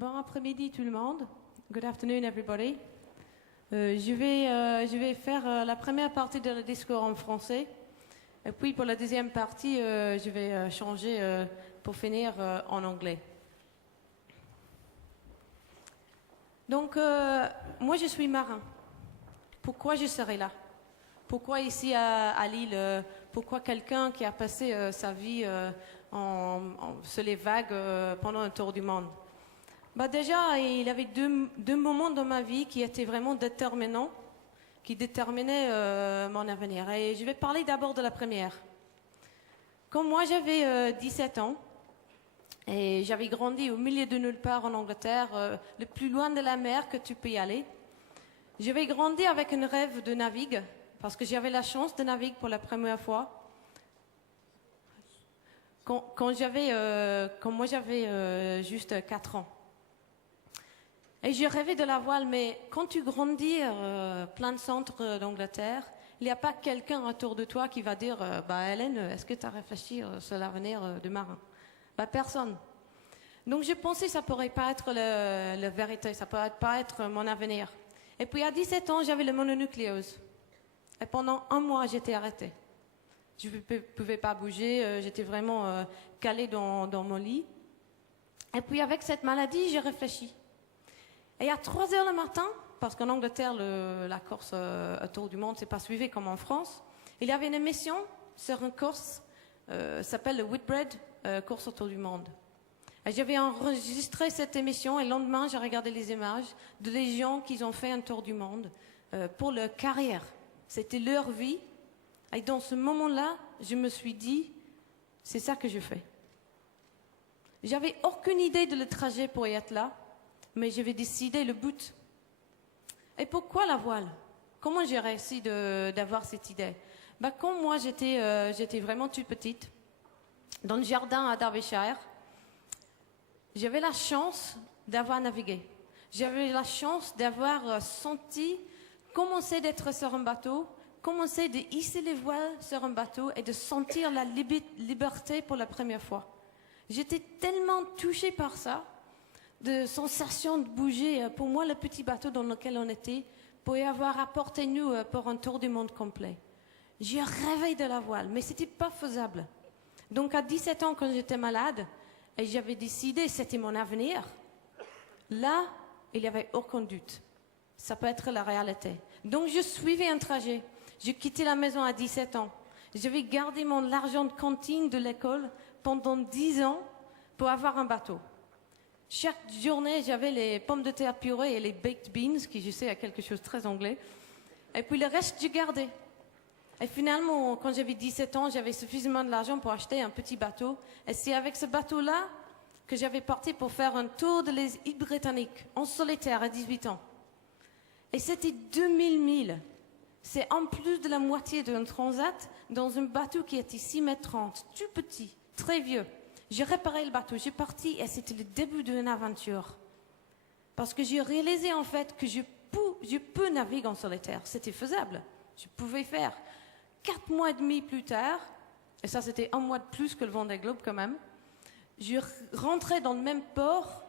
Bon après-midi tout le monde. Good afternoon everybody. Je vais faire la première partie de le discours en français. Et puis pour la deuxième partie, je vais changer pour finir en anglais. Donc, moi je suis marin. Pourquoi je serai là? Pourquoi ici à Lille? Pourquoi quelqu'un qui a passé sa vie sur les vagues pendant un tour du monde? Bah déjà, il y avait deux moments dans ma vie qui étaient vraiment déterminants, qui déterminaient mon avenir. Et je vais parler d'abord de la première. Quand moi j'avais 17 ans, et j'avais grandi au milieu de nulle part en Angleterre, le plus loin de la mer que tu peux y aller, j'avais grandi avec un rêve de naviguer, parce que j'avais la chance de naviguer pour la première fois. Quand moi j'avais juste 4 ans. Et j'ai rêvé de la voile, mais quand tu grandis plein de centres d'Angleterre, il n'y a pas quelqu'un autour de toi qui va dire bah Hélène, est-ce que tu as réfléchi sur l'avenir de marin? Bah personne. Donc je pensais que ça pourrait pas être la vérité, ça pourrait pas être mon avenir. Et puis à 17 ans, j'avais le mononucléose. Et pendant un mois, j'étais arrêtée. Je ne pouvais pas bouger, j'étais vraiment calée dans mon lit. Et puis avec cette maladie, j'ai réfléchi. Et à 3 heures le matin, parce qu'en Angleterre, la course autour du monde, c'est pas suivi comme en France, il y avait une émission sur une course, s'appelle le Whitbread, course autour du monde. Et j'avais enregistré cette émission et le lendemain, j'ai regardé les images de les gens qui ont fait un tour du monde pour leur carrière. C'était leur vie. Et dans ce moment-là, je me suis dit, c'est ça que je fais. J'avais aucune idée de le trajet pour y être là. Mais j'avais décidé le but. Et pourquoi la voile? Comment j'ai réussi d'avoir cette idée? Bah, quand moi j'étais vraiment toute petite, dans le jardin à Derbyshire, j'avais la chance d'avoir navigué. J'avais la chance d'avoir senti comment c'est d'être sur un bateau, comment c'est de hisser les voiles sur un bateau et de sentir la liberté pour la première fois. J'étais tellement touchée par ça, de sensation de bouger. Pour moi, le petit bateau dans lequel on était pouvait avoir apporté nous pour un tour du monde complet. J'ai rêvé de la voile, mais c'était pas faisable. Donc à 17 ans, quand j'étais malade, et j'avais décidé c'était mon avenir, là, il n'y avait aucun doute. Ça peut être la réalité. Donc je suivais un trajet. J'ai quitté la maison à 17 ans. J'avais gardé mon argent de cantine de l'école pendant 10 ans pour avoir un bateau. Chaque journée, j'avais les pommes de terre purées et les baked beans, qui je sais est quelque chose de très anglais. Et puis le reste, je gardais. Et finalement, quand j'avais 17 ans, j'avais suffisamment de l'argent pour acheter un petit bateau. Et c'est avec ce bateau-là que j'avais parti pour faire un tour de les îles britanniques, en solitaire, à 18 ans. Et c'était 2000 milles. C'est en plus de la moitié d'un transat dans un bateau qui était 6,30 m, tout petit, très vieux. J'ai réparé le bateau, j'ai parti et c'était le début d'une aventure. Parce que j'ai réalisé en fait que je peux naviguer en solitaire. C'était faisable. Je pouvais faire. 4 mois et demi plus tard, et ça c'était 1 mois de plus que le Vendée Globe quand même, je rentrais dans le même port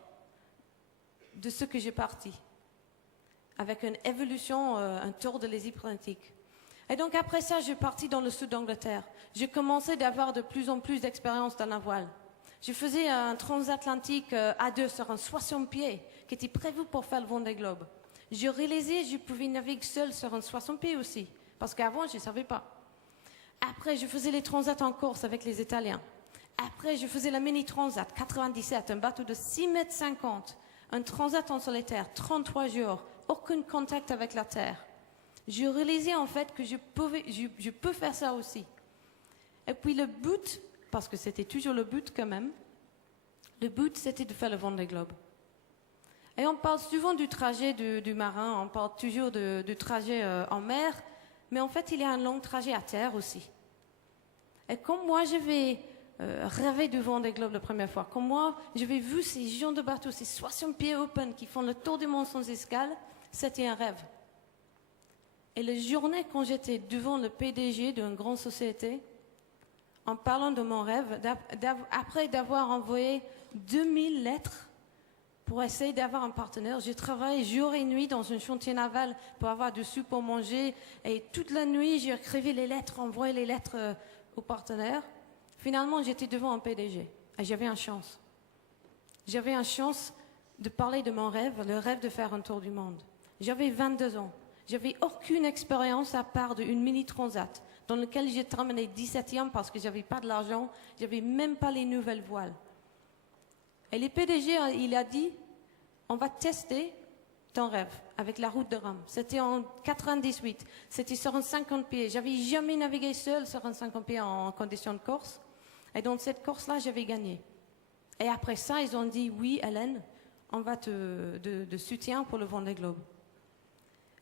de ce que j'ai parti. Avec une évolution, un tour de les îles Atlantiques. Et donc après ça, je suis partie dans le sud d'Angleterre. J'ai commencé d'avoir de plus en plus d'expérience dans la voile. Je faisais un transatlantique à 2 sur un 60 pieds qui était prévu pour faire le Vendée Globe. J'ai réalisé que je pouvais naviguer seule sur un 60 pieds aussi, parce qu'avant, je ne savais pas. Après, je faisais les transats en Corse avec les Italiens. Après, je faisais la mini-transat 97, un bateau de 6,50 m, un transat en solitaire, 33 jours, aucun contact avec la terre. J'ai réalisé en fait que je peux faire ça aussi. Et puis le but, parce que c'était toujours le but quand même, le but c'était de faire le Vendée Globe. Et on parle souvent du trajet du marin, on parle toujours du trajet en mer, mais en fait il y a un long trajet à terre aussi. Et comme moi j'avais rêvé du Vendée Globe la première fois, comme moi j'avais vu ces gens de bateaux, ces 60 pieds open qui font le tour du monde sans escale, c'était un rêve. Et la journée quand j'étais devant le PDG d'une grande société, en parlant de mon rêve, après d'avoir envoyé 2000 lettres pour essayer d'avoir un partenaire. J'ai travaillé jour et nuit dans un chantier naval pour avoir du sous pour manger. Et toute la nuit, j'ai écrit les lettres, envoyé les lettres aux partenaires. Finalement, j'étais devant un PDG. Et j'avais une chance. J'avais une chance de parler de mon rêve, le rêve de faire un tour du monde. J'avais 22 ans. J'avais aucune expérience à part d'une mini transat dans laquelle j'ai terminé 17e parce que j'avais pas de l'argent. J'avais même pas les nouvelles voiles. Et le PDG, il a dit, on va tester ton rêve avec la route de Rome. C'était en 98. C'était sur un 50 pieds. J'avais jamais navigué seul sur un 50 pieds en condition de course. Et dans cette course-là, j'avais gagné. Et après ça, ils ont dit, oui, Hélène, on va de soutien pour le Vendée Globe.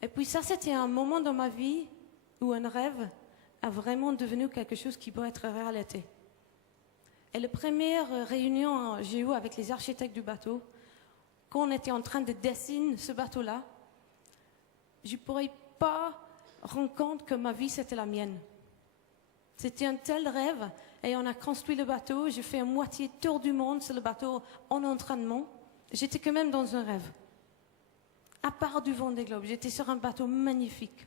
Et puis ça, c'était un moment dans ma vie où un rêve a vraiment devenu quelque chose qui peut être réalité. Et la première réunion que j'ai eue avec les architectes du bateau, quand on était en train de dessiner ce bateau-là, je ne pourrais pas rendre compte que ma vie, c'était la mienne. C'était un tel rêve, et on a construit le bateau, j'ai fait un moitié tour du monde sur le bateau en entraînement. J'étais quand même dans un rêve. À part du Vendée Globe, j'étais sur un bateau magnifique.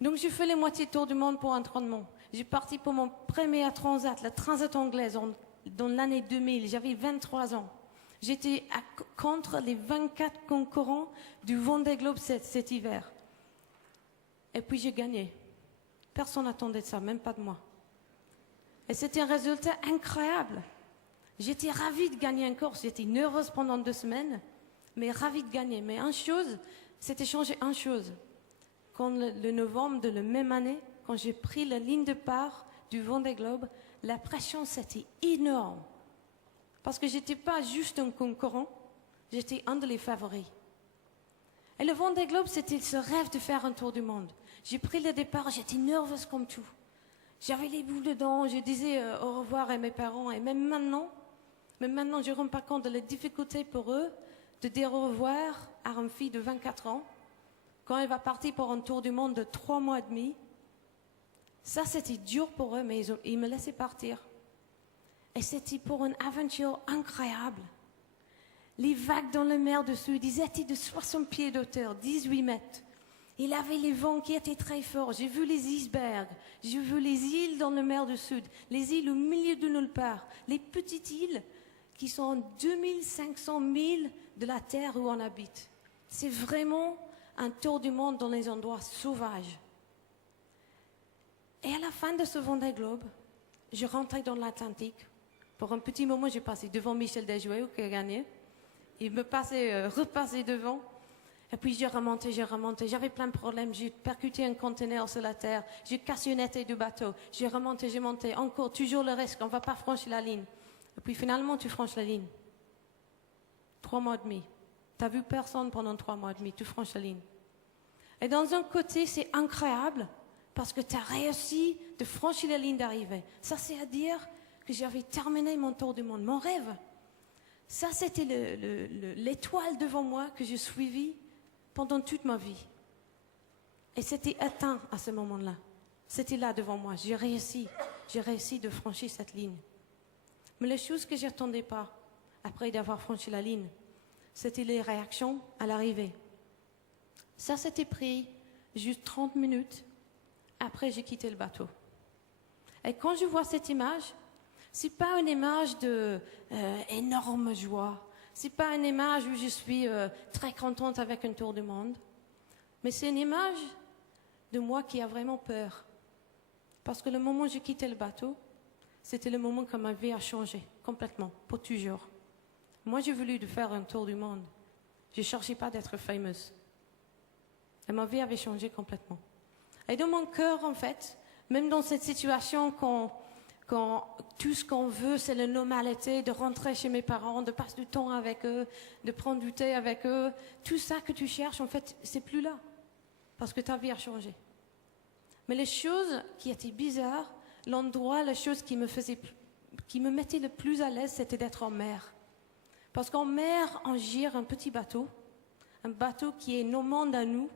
Donc j'ai fait les moitiés tour du monde pour entraînement. J'ai parti pour mon premier transat, la transat anglaise, dans l'année 2000. J'avais 23 ans. J'étais contre les 24 concurrents du Vendée Globe cet hiver. Et puis j'ai gagné. Personne n'attendait de ça, même pas de moi. Et c'était un résultat incroyable. J'étais ravie de gagner une course. J'étais nerveuse pendant 2 semaines, mais ravie de gagner. Mais c'était changé une chose. Quand le novembre de la même année, quand j'ai pris la ligne de part du Vendée Globe, la pression, c'était énorme. Parce que je n'étais pas juste un concurrent, j'étais un des favoris. Et le Vendée Globe, c'était ce rêve de faire un tour du monde. J'ai pris le départ, j'étais nerveuse comme tout. J'avais les boules dedans, je disais au revoir à mes parents. Et même maintenant, je ne me rends pas compte de la difficulté pour eux de dire au revoir à une fille de 24 ans quand elle va partir pour un tour du monde de 3 mois et demi. Ça, c'était dur pour eux, mais ils me laissaient partir. Et c'était pour une aventure incroyable. Les vagues dans la mer dessous, ils étaient de 60 pieds d'auteur, 18 mètres. Il avait les vents qui étaient très forts. J'ai vu les icebergs, j'ai vu les îles dans la mer du Sud, les îles au milieu de nulle part, les petites îles qui sont à 2500 milles de la terre où on habite. C'est vraiment un tour du monde dans les endroits sauvages. Et à la fin de ce Vendée Globe, je rentrais dans l'Atlantique. Pour un petit moment, j'ai passé devant Michel Desjouet, qui a gagné. Il me repassait devant. Et puis j'ai remonté. J'avais plein de problèmes. J'ai percuté un conteneur sur la terre. J'ai cassé une étaie du bateau. J'ai monté. Encore, toujours le risque. On ne va pas franchir la ligne. Et puis finalement, tu franchis la ligne. 3 mois et demi. Tu n'as vu personne pendant 3 mois et demi. Tu franchis la ligne. Et dans un côté, c'est incroyable parce que tu as réussi de franchir la ligne d'arrivée. Ça, c'est à dire que j'avais terminé mon tour du monde, mon rêve. Ça, c'était l'étoile devant moi que je suivis pendant toute ma vie. Et c'était atteint à ce moment-là. C'était là devant moi. J'ai réussi de franchir cette ligne. Mais les choses que je n'attendais pas, après d'avoir franchi la ligne, c'était les réactions à l'arrivée. Ça, c'était pris juste 30 minutes après j'ai quitté le bateau. Et quand je vois cette image, c'est pas une image de énorme joie. C'est pas une image où je suis très contente avec un tour du monde. Mais c'est une image de moi qui a vraiment peur. Parce que le moment où j'ai quitté le bateau, c'était le moment que ma vie a changé complètement, pour toujours. Moi, j'ai voulu faire un tour du monde. Je ne cherchais pas d'être fameuse. Et ma vie avait changé complètement. Et dans mon cœur, en fait, même dans cette situation quand tout ce qu'on veut, c'est la normalité, de rentrer chez mes parents, de passer du temps avec eux, de prendre du thé avec eux, tout ça que tu cherches, en fait, c'est plus là. Parce que ta vie a changé. Mais les choses qui étaient bizarres, l'endroit, les choses qui me mettaient le plus à l'aise, c'était d'être en mer. Parce qu'en mer, on gère un petit bateau, un bateau qui est nos mondes à nous,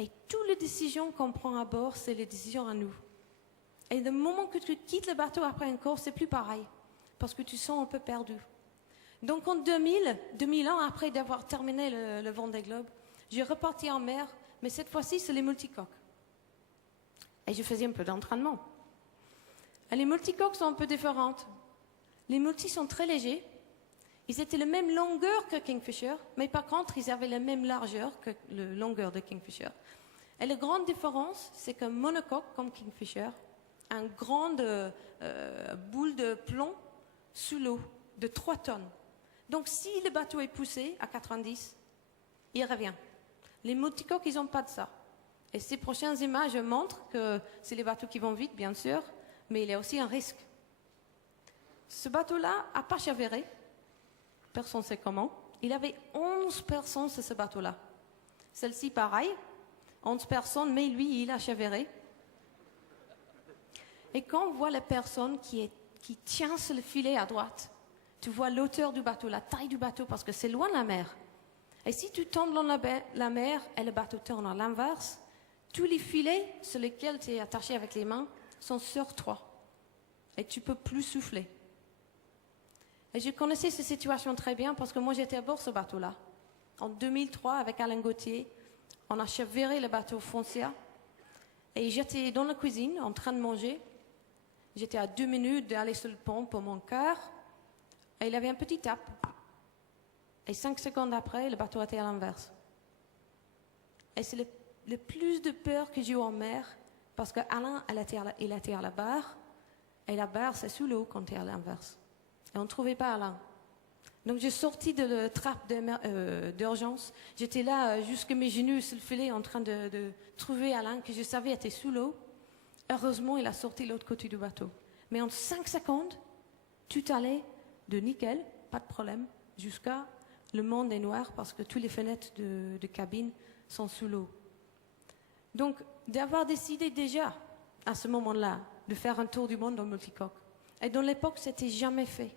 et toutes les décisions qu'on prend à bord, c'est les décisions à nous. Et le moment que tu quittes le bateau après une course, c'est plus pareil, parce que tu sens un peu perdu. Donc en 2000 ans après d'avoir terminé le Vendée Globe, j'ai reparti en mer, mais cette fois-ci, c'est les multicoques. Et je faisais un peu d'entraînement. Et les multicoques sont un peu différentes. Les multis sont très légers. Ils étaient la même longueur que Kingfisher, mais par contre, ils avaient la même largeur que la longueur de Kingfisher. Et la grande différence, c'est qu'un monocoque comme Kingfisher a une grande boule de plomb sous l'eau de 3 tonnes. Donc si le bateau est poussé à 90, il revient. Les multicoques, ils n'ont pas de ça. Et ces prochaines images montrent que c'est les bateaux qui vont vite, bien sûr, mais il y a aussi un risque. Ce bateau-là n'a pas chaviré. Personne ne sait comment. Il avait 11 personnes sur ce bateau-là. Celle-ci, pareil. 11 personnes, mais lui, il a chaviré. Et quand on voit la personne qui tient sur le filet à droite, tu vois l'hauteur du bateau, la taille du bateau, parce que c'est loin de la mer. Et si tu tombes dans la mer et le bateau tourne à l'inverse, tous les filets sur lesquels tu es attaché avec les mains sont sur toi. Et tu ne peux plus souffler. Et je connaissais ces situations très bien parce que moi j'étais à bord de ce bateau-là. En 2003, avec Alain Gauthier, on a chaviré le bateau Foncia. Et j'étais dans la cuisine en train de manger. J'étais à 2 minutes d'aller sur le pont pour mon quart. Et il avait un petit tap. Et 5 secondes après, le bateau était à l'inverse. Et c'est le plus de peur que j'ai eu en mer, parce qu'Alain, il était à la barre, et la barre, c'est sous l'eau quand tu es à l'inverse. Et on ne trouvait pas Alain. Donc j'ai sorti de la trappe d'urgence. J'étais là, jusqu'à mes genoux sur le filet, en train de trouver Alain, que je savais était sous l'eau. Heureusement, il a sorti l'autre côté du bateau. Mais en 5 secondes, tout allait de nickel, pas de problème, jusqu'à le monde est noir parce que toutes les fenêtres de cabine sont sous l'eau. Donc, d'avoir décidé déjà, à ce moment-là, de faire un tour du monde en multicoque. Et dans l'époque, c'était jamais fait.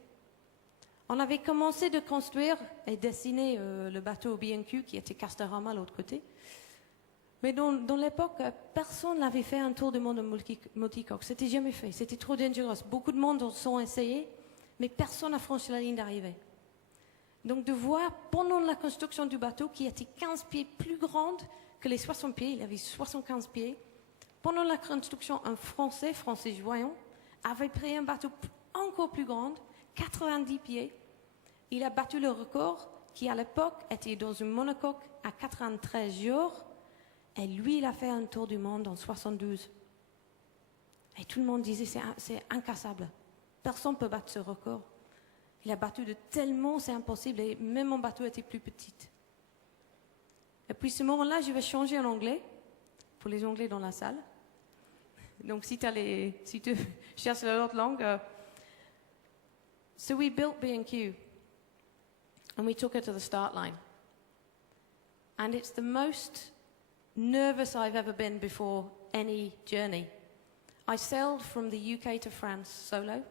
On avait commencé de construire et dessiner le bateau B&Q qui était Castorama à l'autre côté. Mais dans l'époque, personne n'avait fait un tour du monde en multicoque. C'était jamais fait. C'était trop dangereux. Beaucoup de monde en sont essayés, mais personne n'a franchi la ligne d'arrivée. Donc de voir pendant la construction du bateau, qui était 15 pieds plus grande que les 60 pieds, il avait 75 pieds, pendant la construction, un Français, Francis Joyon, avait pris un bateau encore plus grand, 90 pieds. Il a battu le record qui, à l'époque, était dans une monocoque à 93 jours. Et lui, il a fait un tour du monde en 72. Et tout le monde disait, c'est incassable. Personne ne peut battre ce record. Il a battu de tellement, c'est impossible. Et même mon bateau était plus petit. Et puis, ce moment-là, je vais changer en anglais, pour les Anglais dans la salle. Donc, si tu cherches l'autre langue. So we built B&Q, and we took her to the start line. And it's the most nervous I've ever been before any journey. I sailed from the UK to France solo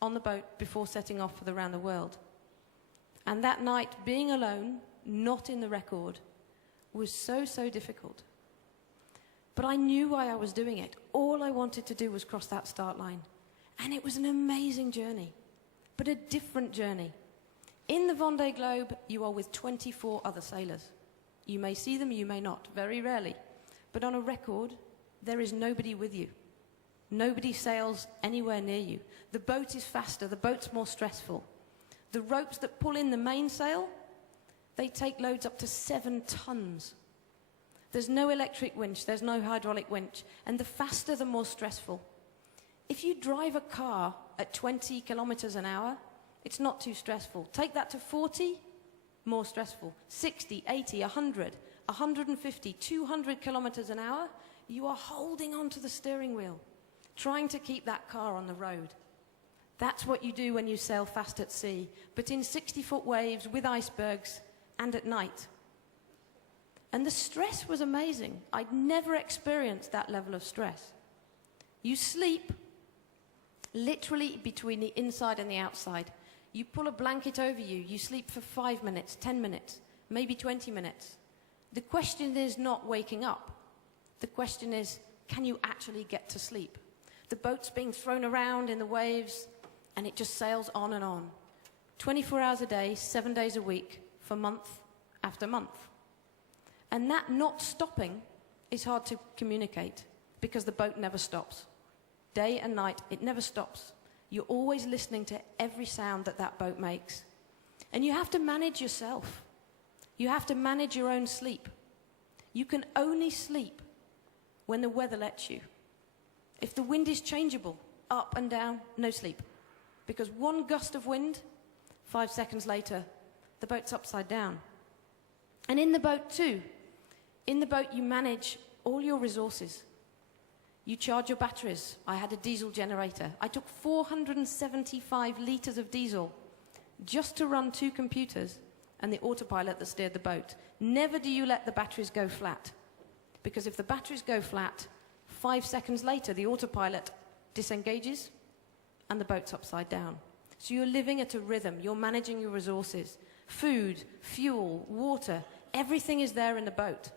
on the boat before setting off for the round the world. And that night, being alone, not in the record, was so difficult. But I knew why I was doing it. All I wanted to do was cross that start line. And it was an amazing journey, but a different journey. In the Vendée Globe, you are with 24 other sailors. You may see them, you may not, very rarely. But on a record, there is nobody with you. Nobody sails anywhere near you. The boat is faster, the boat's more stressful. The ropes that pull in the mainsail, they take loads up to 7 tons. There's no electric winch, there's no hydraulic winch, and the faster, the more stressful. If you drive a car at 20 kilometers an hour, it's not too stressful. Take that to 40, more stressful. 60, 80, 100, 150, 200 kilometers an hour, you are holding onto the steering wheel, trying to keep that car on the road. That's what you do when you sail fast at sea, but in 60-foot waves with icebergs and at night. And the stress was amazing. I'd never experienced that level of stress. You sleep literally between the inside and the outside. You pull a blanket over you, you sleep for 5 minutes, 10 minutes, maybe 20 minutes. The question is not waking up. The question is, can you actually get to sleep? The boat's being thrown around in the waves, and it just sails on and on. 24 hours a day, 7 days a week, for month after month. And that not stopping is hard to communicate because the boat never stops. Day and night, it never stops. You're always listening to every sound that that boat makes. And you have to manage yourself. You have to manage your own sleep. You can only sleep when the weather lets you. If the wind is changeable, up and down, no sleep. Because one gust of wind, 5 seconds later, the boat's upside down. And in the boat too, in the boat you manage all your resources. You charge your batteries. I had a diesel generator. I took 475 litres of diesel just to run 2 computers and the autopilot that steered the boat. Never do you let the batteries go flat. Because if the batteries go flat, 5 seconds later the autopilot disengages and the boat's upside down. So you're living at a rhythm. You're managing your resources. Food, fuel, water, everything is there in the boat.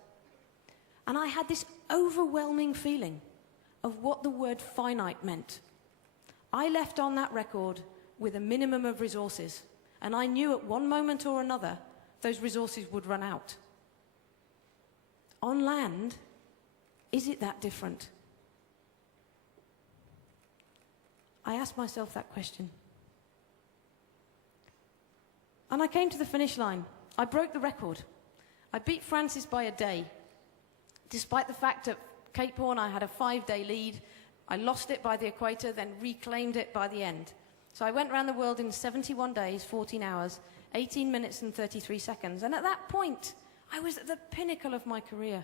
And I had this overwhelming feeling of what the word finite meant. I left on that record with a minimum of resources, and I knew at one moment or another those resources would run out. On land, is it that different? I asked myself that question. And I came to the finish line. I broke the record. I beat Francis by a day, despite the fact that Cape Horn, I had a 5-day lead. I lost it by the equator, then reclaimed it by the end. So I went around the world in 71 days, 14 hours, 18 minutes and 33 seconds. And at that point, I was at the pinnacle of my career.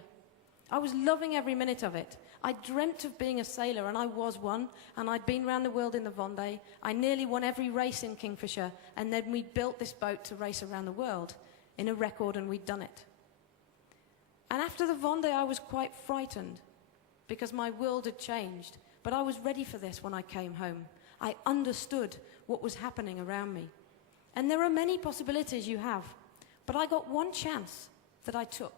I was loving every minute of it. I dreamt of being a sailor, and I was one. And I'd been around the world in the Vendée. I nearly won every race in Kingfisher. And then we built this boat to race around the world in a record, and we'd done it. And after the Vendée, I was quite frightened, because my world had changed. But I was ready for this when I came home. I understood what was happening around me. And there are many possibilities you have. But I got one chance that I took.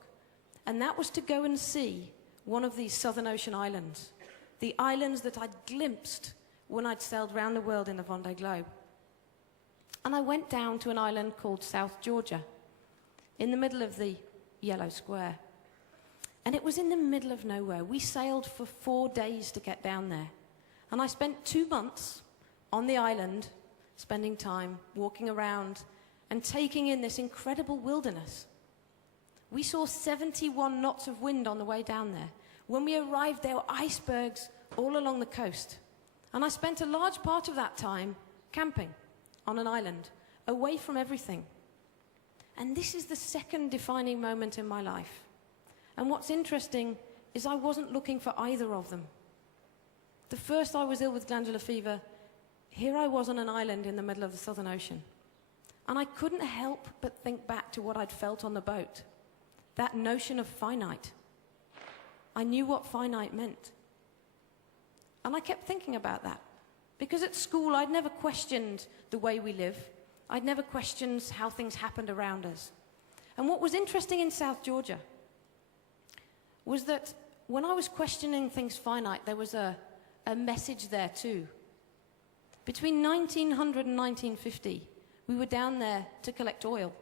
And that was to go and see one of these Southern Ocean islands. The islands that I'd glimpsed when I'd sailed around the world in the Vendée Globe. And I went down to an island called South Georgia, in the middle of the yellow square. And it was in the middle of nowhere. We sailed for 4 days to get down there. And I spent 2 months on the island, spending time walking around and taking in this incredible wilderness. We saw 71 knots of wind on the way down there. When we arrived, there were icebergs all along the coast. And I spent a large part of that time camping on an island, away from everything. And this is the second defining moment in my life. And what's interesting is I wasn't looking for either of them. The first, I was ill with glandular fever. Here I was on an island in the middle of the Southern Ocean. And I couldn't help but think back to what I'd felt on the boat. That notion of finite. I knew what finite meant. And I kept thinking about that. Because at school, I'd never questioned the way we live. I'd never questioned how things happened around us. And what was interesting in South Georgia was that when I was questioning things finite, there was a message there too. Between 1900 and 1950, we were down there to collect oil.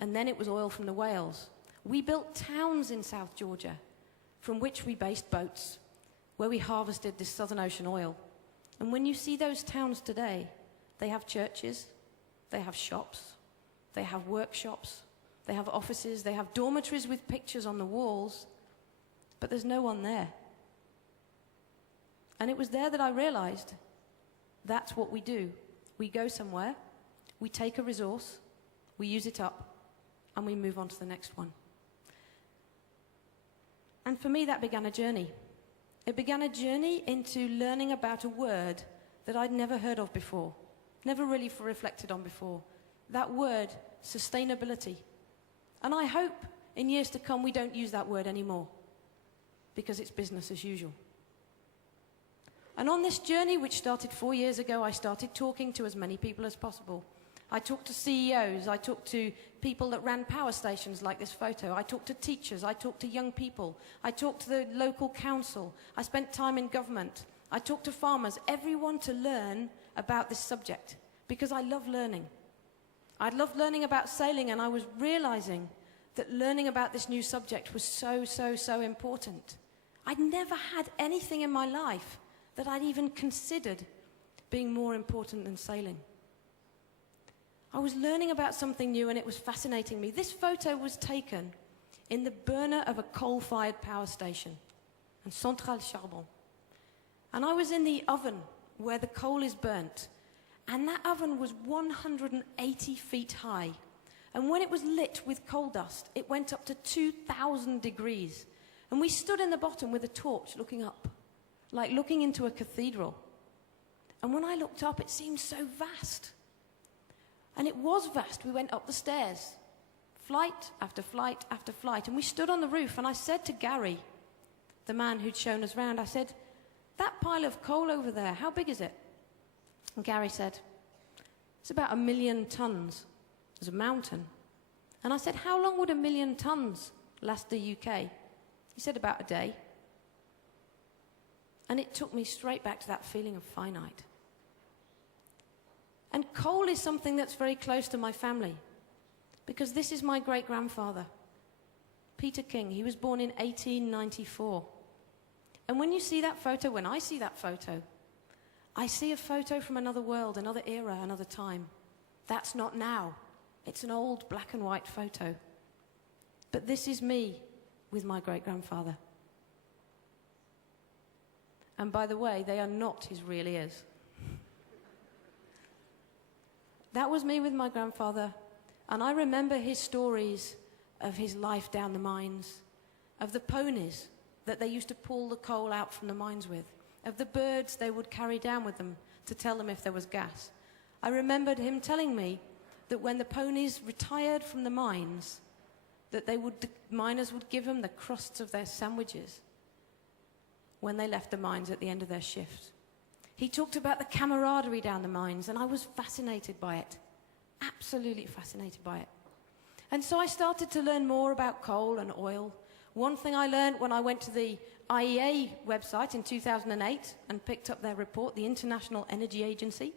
And then it was oil from the whales. We built towns in South Georgia from which we based boats, where we harvested this Southern Ocean oil. And when you see those towns today, they have churches, they have shops, they have workshops, they have offices, they have dormitories with pictures on the walls, but there's no one there. And it was there that I realized that's what we do. We go somewhere, we take a resource, we use it up, and we move on to the next one. And for me, that began a journey. It began a journey into learning about a word that I'd never heard of before, never really reflected on before. That word, sustainability. And I hope in years to come we don't use that word anymore, because it's business as usual. And on this journey, which started 4 years ago, I started talking to as many people as possible. I talked to CEOs, I talked to people that ran power stations like this photo, I talked to teachers, I talked to young people, I talked to the local council, I spent time in government, I talked to farmers, everyone to learn about this subject, because I love learning. I'd loved learning about sailing, and I was realizing that learning about this new subject was so important. I'd never had anything in my life that I'd even considered being more important than sailing. I was learning about something new, and it was fascinating me. This photo was taken in the burner of a coal-fired power station, and Centrale Charbon. And I was in the oven where the coal is burnt, and that oven was 180 feet high. And when it was lit with coal dust, it went up to 2,000 degrees. And we stood in the bottom with a torch looking up, like looking into a cathedral. And when I looked up, it seemed so vast. And it was vast. We went up the stairs, flight after flight after flight. And we stood on the roof, and I said to Gary, the man who'd shown us round, I said, "That pile of coal over there, how big is it?" And Gary said, "It's about 1 million tons. There's a mountain." And I said, "How long would 1 million tons last the UK?" He said, "About a day." And it took me straight back to that feeling of finite. And coal is something that's very close to my family, because this is my great-grandfather, Peter King. He was born in 1894. And when you see that photo, when I see that photo, I see a photo from another world, another era, another time. That's not now. It's an old black and white photo. But this is me with my great-grandfather. And by the way, they are not his real ears. That was me with my grandfather, and I remember his stories of his life down the mines, of the ponies that they used to pull the coal out from the mines with, of the birds they would carry down with them to tell them if there was gas. I remembered him telling me that when the ponies retired from the mines, that the miners would give them the crusts of their sandwiches when they left the mines at the end of their shift. He talked about the camaraderie down the mines, and I was fascinated by it, absolutely fascinated by it. And so I started to learn more about coal and oil. One thing I learned when I went to the IEA website in 2008 and picked up their report, the International Energy Agency,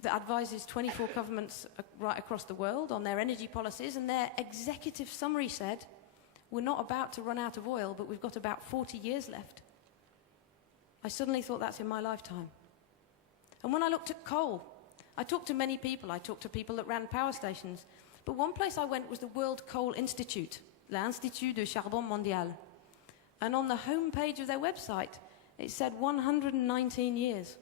that advises 24 governments right across the world on their energy policies, and their executive summary said, "We're not about to run out of oil, but we've got about 40 years left." I suddenly thought, that's in my lifetime. And when I looked at coal, I talked to many people. I talked to people that ran power stations. But one place I went was the World Coal Institute, l'Institut de Charbon Mondial. And on the home page of their website, it said 119 years.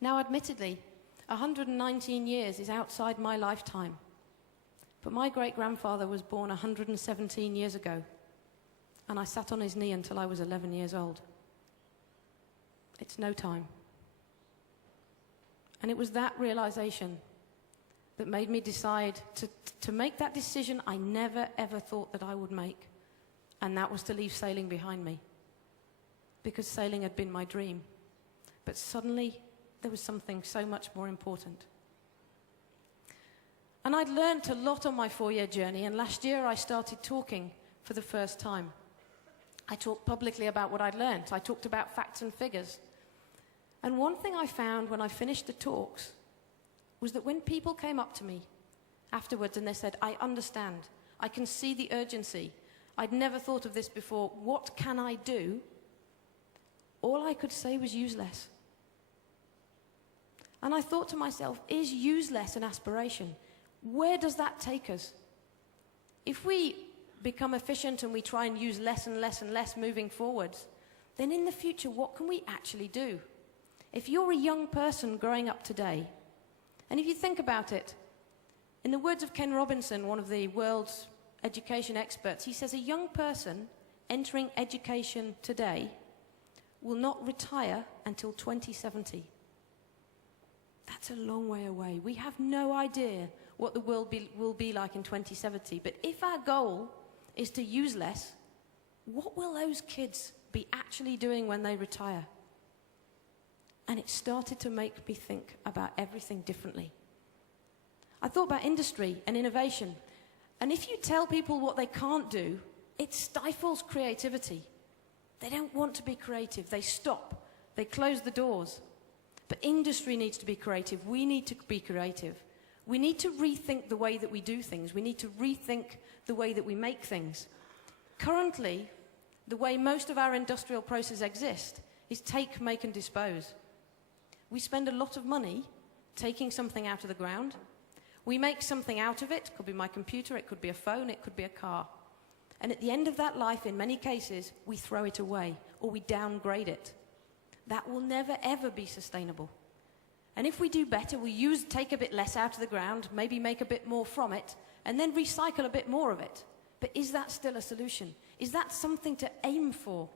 Now, admittedly, 119 years is outside my lifetime. But my great-grandfather was born 117 years ago, and I sat on his knee until I was 11 years old. It's no time. And it was that realization that made me decide to make that decision I never, ever thought that I would make, and that was to leave sailing behind me, because sailing had been my dream. But suddenly, there was something so much more important. And I'd learnt a lot on my 4-year journey, and last year I started talking for the first time. I talked publicly about what I'd learnt. I talked about facts and figures. And one thing I found when I finished the talks was that when people came up to me afterwards and they said, "I understand, I can see the urgency, I'd never thought of this before, what can I do?" all I could say was use less. And I thought to myself, is use less an aspiration? Where does that take us? If we become efficient and we try and use less and less and less moving forwards, then in the future, what can we actually do? If you're a young person growing up today, and if you think about it, in the words of Ken Robinson, one of the world's education experts, he says a young person entering education today will not retire until 2070. That's a long way away. We have no idea what the world will be like in 2070. But if our goal is to use less, what will those kids be actually doing when they retire? And it started to make me think about everything differently. I thought about industry and innovation. And if you tell people what they can't do, it stifles creativity. They don't want to be creative. They stop. They close the doors. But industry needs to be creative. We need to be creative. We need to rethink the way that we do things. We need to rethink the way that we make things. Currently, the way most of our industrial processes exist is take, make, and dispose. We spend a lot of money taking something out of the ground. We make something out of it. It could be my computer, it could be a phone, it could be a car. And at the end of that life, in many cases, we throw it away or we downgrade it. That will never, ever be sustainable. And if we do better, we take a bit less out of the ground, maybe make a bit more from it, and then recycle a bit more of it. But is that still a solution? Is that something to aim for?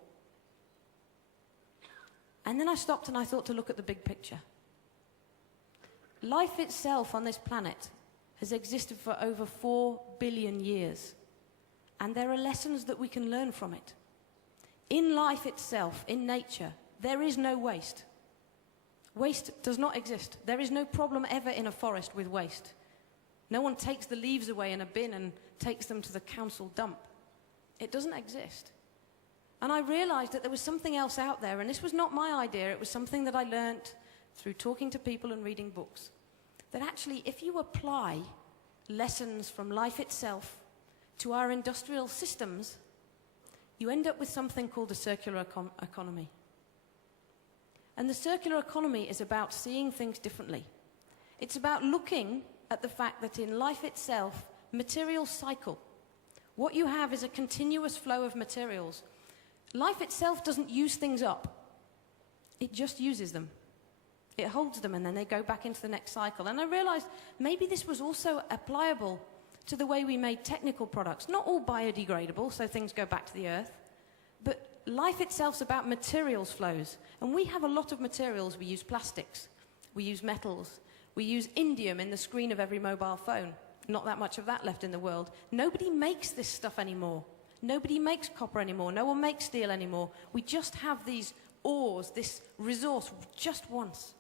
And then I stopped and I thought to look at the big picture. Life itself on this planet has existed for over 4 billion years. And there are lessons that we can learn from it. In life itself, in nature, there is no waste. Waste does not exist. There is no problem ever in a forest with waste. No one takes the leaves away in a bin and takes them to the council dump. It doesn't exist. And I realized that there was something else out there, and this was not my idea, it was something that I learnt through talking to people and reading books. That actually, if you apply lessons from life itself to our industrial systems, you end up with something called the circular economy. And the circular economy is about seeing things differently. It's about looking at the fact that in life itself, materials cycle. What you have is a continuous flow of materials. Life itself doesn't use things up. It just uses them. It holds them and then they go back into the next cycle. And I realized maybe this was also applicable to the way we made technical products. Not all biodegradable, so things go back to the earth. But life itself's about materials flows. And we have a lot of materials. We use plastics. We use metals. We use indium in the screen of every mobile phone. Not that much of that left in the world. Nobody makes this stuff anymore. Nobody makes copper anymore. No one makes steel anymore. We just have these ores, this resource, just once.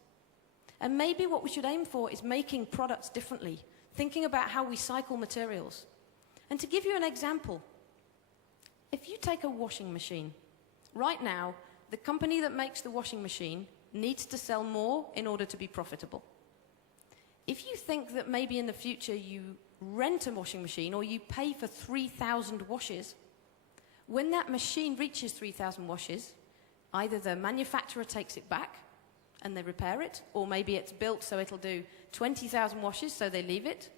And maybe what we should aim for is making products differently, thinking about how we cycle materials. And to give you an example, if you take a washing machine, right now, the company that makes the washing machine needs to sell more in order to be profitable. If you think that maybe in the future you rent a washing machine or you pay for 3,000 washes, when that machine reaches 3,000 washes, either the manufacturer takes it back and they repair it, or maybe it's built so it'll do 20,000 washes, so they leave it,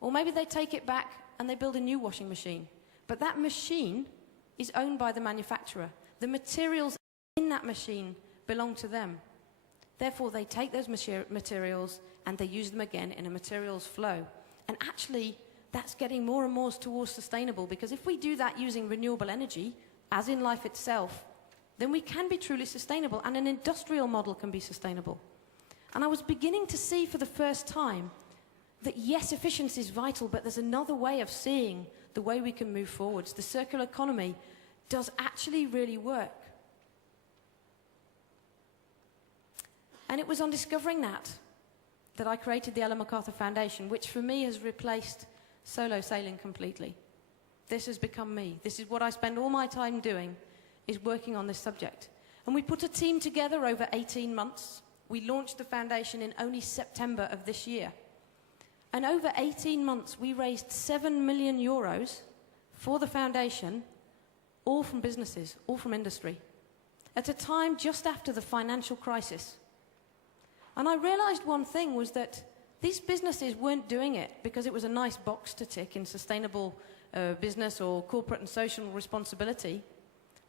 or maybe they take it back and they build a new washing machine. But that machine is owned by the manufacturer. The materials in that machine belong to them. Therefore, they take those materials and they use them again in a materials flow. And actually, that's getting more and more towards sustainable, because if we do that using renewable energy, as in life itself, then we can be truly sustainable, and an industrial model can be sustainable. And I was beginning to see for the first time that yes, efficiency is vital, but there's another way of seeing the way we can move forwards. The circular economy does actually really work. And it was on discovering that I created the Ellen MacArthur Foundation, which for me has replaced solo sailing completely. This has become me. This is what I spend all my time doing, is working on this subject. And we put a team together over 18 months. We launched the foundation in only September of this year. And over 18 months, we raised 7 million euros for the foundation, all from businesses, all from industry, at a time just after the financial crisis. And I realized one thing was that these businesses weren't doing it because it was a nice box to tick in sustainable business or corporate and social responsibility.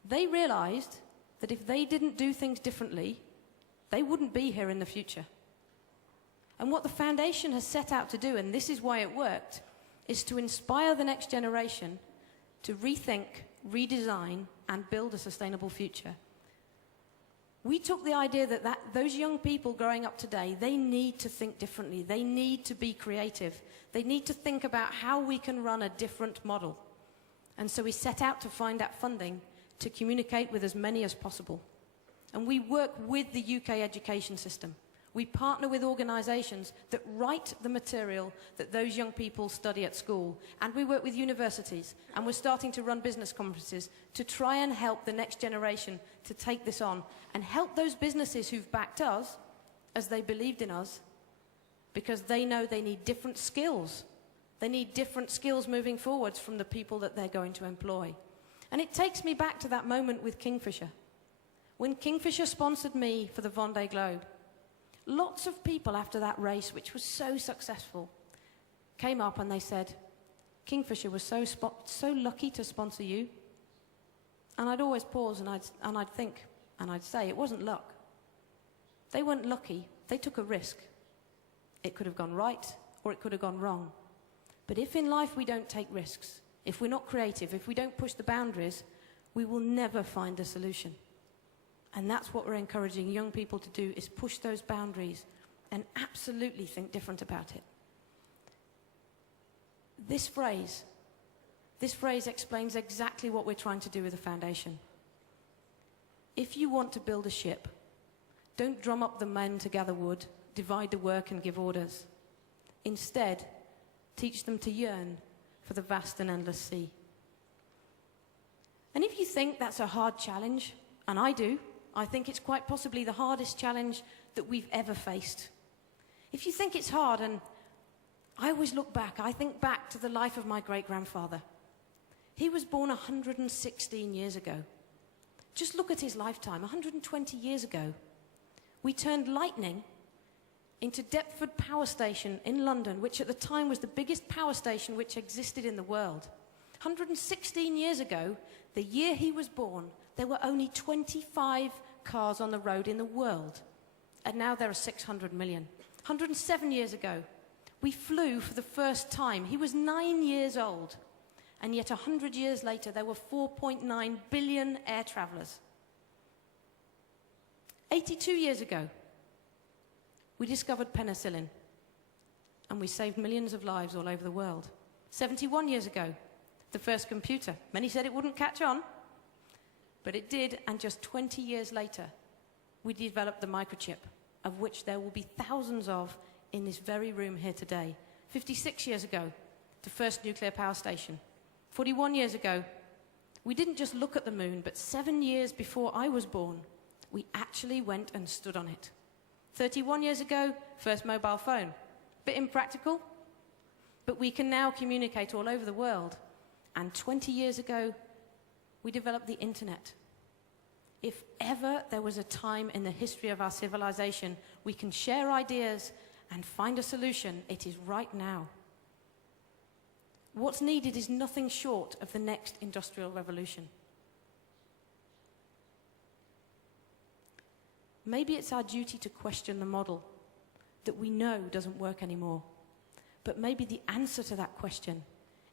They realized that if they didn't do things differently, they wouldn't be here in the future. And what the foundation has set out to do, and this is why it worked, is to inspire the next generation to rethink, redesign, and build a sustainable future. We took the idea that those young people growing up today, they need to think differently. They need to be creative. They need to think about how we can run a different model. And so we set out to find that funding to communicate with as many as possible. And we work with the UK education system. We partner with organisations that write the material that those young people study at school. And we work with universities. And we're starting to run business conferences to try and help the next generation to take this on and help those businesses who've backed us as they believed in us because they know they need different skills. They need different skills moving forwards from the people that they're going to employ. And it takes me back to that moment with Kingfisher. When Kingfisher sponsored me for the Vendée Globe, lots of people after that race, which was so successful, came up and they said, Kingfisher was so lucky to sponsor you. And I'd always pause and I'd think, and I'd say, it wasn't luck. They weren't lucky. They took a risk. It could have gone right or it could have gone wrong. But if in life we don't take risks, if we're not creative, if we don't push the boundaries, we will never find a solution. And that's what we're encouraging young people to do, is push those boundaries and absolutely think different about it. This phrase explains exactly what we're trying to do with the foundation. If you want to build a ship, don't drum up the men to gather wood, divide the work and give orders. Instead, teach them to yearn for the vast and endless sea. And if you think that's a hard challenge, and I do, I think it's quite possibly the hardest challenge that we've ever faced. If you think it's hard, and I always look back, I think back to the life of my great-grandfather. He was born 116 years ago. Just look at his lifetime, 120 years ago. We turned lightning into Deptford Power Station in London, which at the time was the biggest power station which existed in the world. 116 years ago, the year he was born, there were only 25 cars on the road in the world. And now there are 600 million. 107 years ago, we flew for the first time. He was 9 years old. And yet 100 years later, there were 4.9 billion air travelers. 82 years ago, we discovered penicillin, and we saved millions of lives all over the world. 71 years ago, the first computer. Many said it wouldn't catch on, but it did, and just 20 years later, we developed the microchip, of which there will be thousands of in this very room here today. 56 years ago, the first nuclear power station. 41 years ago, we didn't just look at the moon, but 7 years before I was born, we actually went and stood on it. 31 years ago, first mobile phone. Bit impractical, but we can now communicate all over the world. And 20 years ago, we developed the internet. If ever there was a time in the history of our civilization we can share ideas and find a solution, it is right now. What's needed is nothing short of the next industrial revolution. Maybe it's our duty to question the model that we know doesn't work anymore. But maybe the answer to that question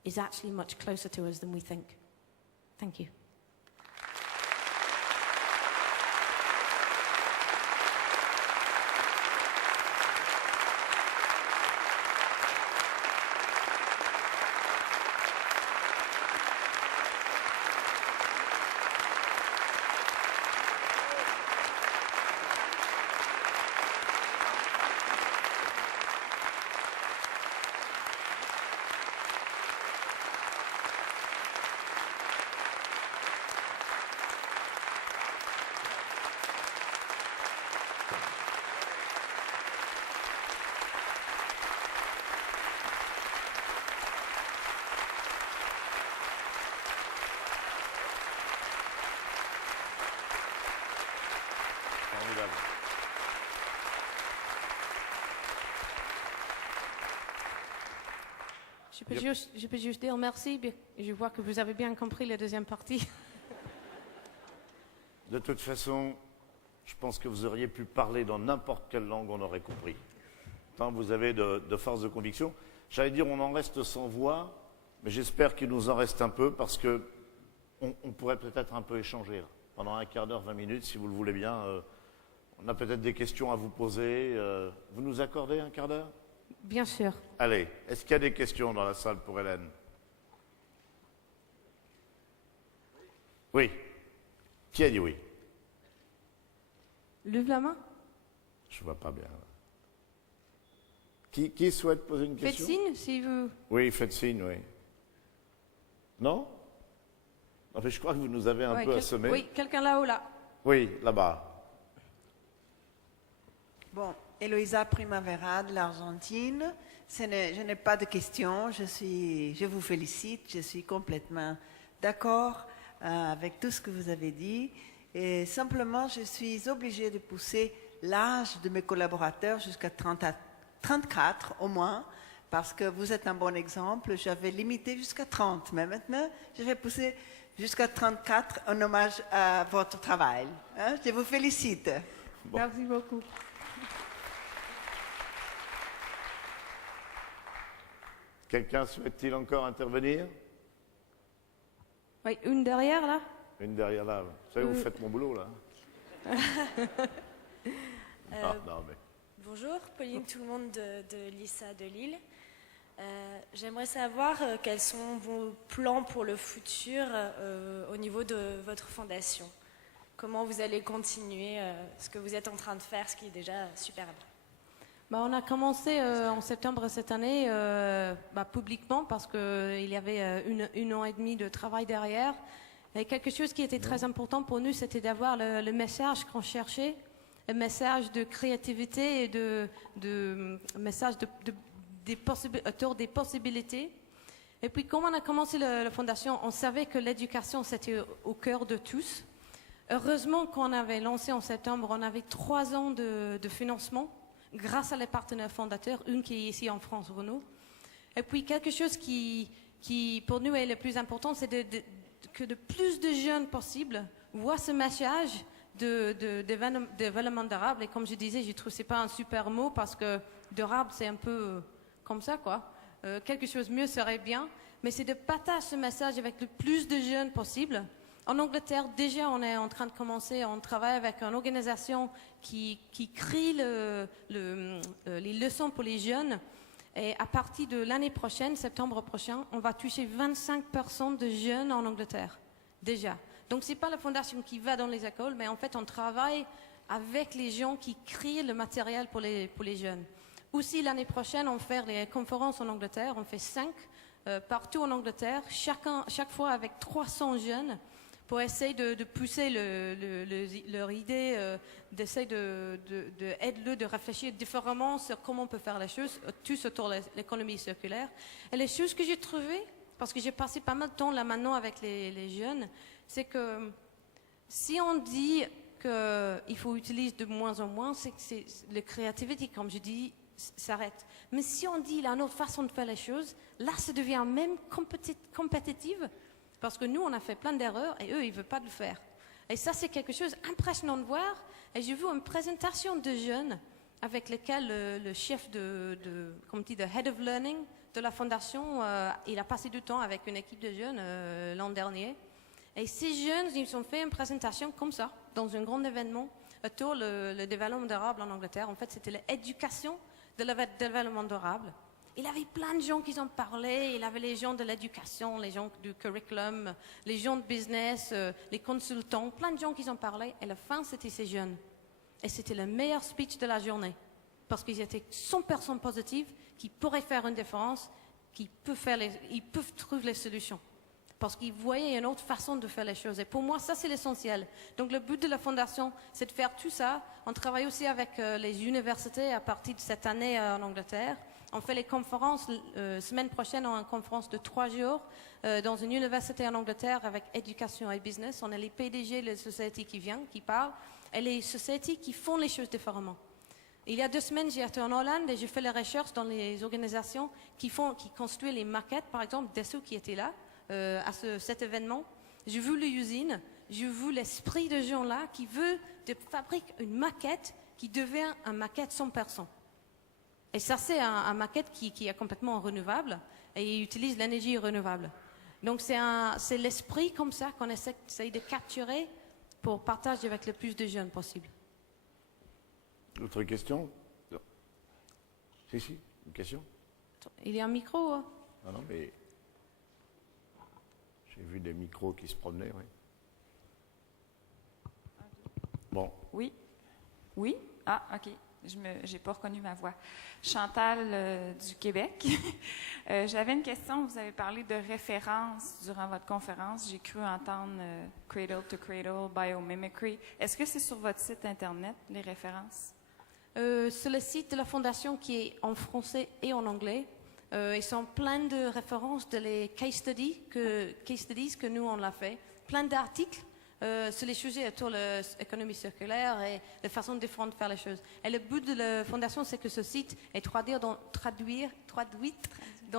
is actually much closer to us than we think. Thank you. Je peux juste dire merci. Je vois que vous avez bien compris la deuxième partie. De toute façon, je pense que vous auriez pu parler dans n'importe quelle langue, on aurait compris. Tant vous avez de force de conviction. J'allais dire, on en reste sans voix, mais j'espère qu'il nous en reste un peu parce que on pourrait peut-être un peu échanger là, pendant un quart d'heure, 20 minutes, si vous le voulez bien. On a peut-être des questions à vous poser. Vous nous accordez un quart d'heure ? Bien sûr. Allez, est-ce qu'il y a des questions dans la salle pour Hélène ? Oui. Qui a dit oui ? Lève la main. Je ne vois pas bien. Qui souhaite poser une question ? Faites signe si vous... Oui, faites signe, oui. Non ? Non, mais je crois que vous nous avez un peu assommés. Oui, quelqu'un là-haut, là. Oui, là-bas. Bon, Eloïsa Primavera de l'Argentine. Je n'ai pas de questions. Je vous félicite. Je suis complètement d'accord avec tout ce que vous avez dit. Et simplement, je suis obligée de pousser l'âge de mes collaborateurs jusqu'à 34 au moins, parce que vous êtes un bon exemple. J'avais limité jusqu'à 30, mais maintenant, je vais pousser jusqu'à 34 en hommage à votre travail. Hein? Je vous félicite. Bon. Merci beaucoup. Quelqu'un souhaite-t-il encore intervenir? Oui, une derrière là. Une derrière là. Vous savez, vous faites mon boulot là. Non, mais... Bonjour, Pauline, tout le monde de l'ISA de Lille. J'aimerais savoir quels sont vos plans pour le futur au niveau de votre fondation. Comment vous allez continuer ce que vous êtes en train de faire, ce qui est déjà superbe. On a commencé en septembre cette année publiquement parce qu'il y avait une an et demi de travail derrière. Et quelque chose qui était très important pour nous, c'était d'avoir le message qu'on cherchait, le message de créativité et message autour des possibilités. Et puis, quand on a commencé la fondation, on savait que l'éducation, c'était au cœur de tous. Heureusement, quand on avait lancé en septembre, on avait 3 ans de financement grâce à les partenaires fondateurs, une qui est ici en France, Renault. Et puis, quelque chose qui pour nous est le plus important, c'est que de plus de jeunes possible voient ce message de développement durable. Et comme je disais, je trouve que ce n'est pas un super mot parce que durable, c'est un peu comme ça, quoi. Quelque chose de mieux serait bien. Mais c'est de partager ce message avec le plus de jeunes possible. En Angleterre, déjà, on est en train de commencer, on travaille avec une organisation qui crée les leçons pour les jeunes. Et à partir de l'année prochaine, septembre prochain, on va toucher 25% de jeunes en Angleterre, déjà. Donc, ce n'est pas la fondation qui va dans les écoles, mais en fait, on travaille avec les gens qui créent le matériel pour les jeunes. Aussi, l'année prochaine, on fait les conférences en Angleterre, on fait 5 partout en Angleterre, chaque fois avec 300 jeunes, pour essayer de pousser leur idée, d'essayer d'aider-le de réfléchir différemment sur comment on peut faire les choses, tous autour de l'économie circulaire. Et les choses que j'ai trouvées, parce que j'ai passé pas mal de temps là maintenant avec les jeunes, c'est que si on dit qu'il faut utiliser de moins en moins, c'est que la créativité, comme je dis, s'arrête. Mais si on dit qu'il y a une autre façon de faire les choses, là, ça devient même compétitive. Parce que nous, on a fait plein d'erreurs et eux, ils ne veulent pas le faire. Et ça, c'est quelque chose d'impressionnant de voir. Et j'ai vu une présentation de jeunes avec lequel le chef comme dit, de Head of Learning de la fondation, il a passé du temps avec une équipe de jeunes l'an dernier. Et ces jeunes, ils ont fait une présentation comme ça, dans un grand événement, autour le développement durable en Angleterre. En fait, c'était l'éducation de le développement durable. Il y avait plein de gens qui en parlaient. Il y avait les gens de l'éducation, les gens du curriculum, les gens de business, les consultants, plein de gens qui en parlaient. Et à la fin, c'était ces jeunes. Et c'était le meilleur speech de la journée. Parce qu'ils étaient 100% positifs, qui pourraient faire une différence, ils peuvent trouver les solutions. Parce qu'ils voyaient une autre façon de faire les choses. Et pour moi, ça, c'est l'essentiel. Donc, le but de la fondation, c'est de faire tout ça. On travaille aussi avec les universités à partir de cette année en Angleterre. On fait les conférences, semaine prochaine, on a une conférence de 3 jours dans une université en Angleterre avec éducation et business. On a les PDG, les sociétés qui viennent, qui parlent, et les sociétés qui font les choses différemment. Il y a 2 semaines, j'ai été en Hollande et j'ai fait les recherches dans les organisations qui construisent les maquettes, par exemple, Dessous qui était là à cet événement. J'ai vu l'usine, j'ai vu l'esprit de gens-là qui veut fabriquer une maquette qui devient une maquette 100%. Et ça, c'est un maquette qui est complètement renouvelable et il utilise l'énergie renouvelable. Donc, c'est l'esprit comme ça qu'on essaie de capturer pour partager avec le plus de jeunes possible. Autre question? Non. Si, une question? Il y a un micro? Hein? Ah non, mais j'ai vu des micros qui se promenaient, oui. Bon. Oui? Ah, OK. Je n'ai pas reconnu ma voix. Chantal du Québec. J'avais une question. Vous avez parlé de références durant votre conférence. J'ai cru entendre Cradle to Cradle, Biomimicry. Est-ce que c'est sur votre site Internet, les références? Sur le site de la fondation qui est en français et en anglais, ils sont plein de références de les case studies que nous on l'a fait, plein d'articles sur les sujets autour de l'économie circulaire et de façon différente de faire les choses. Et le but de la fondation, c'est que ce site est traduit dans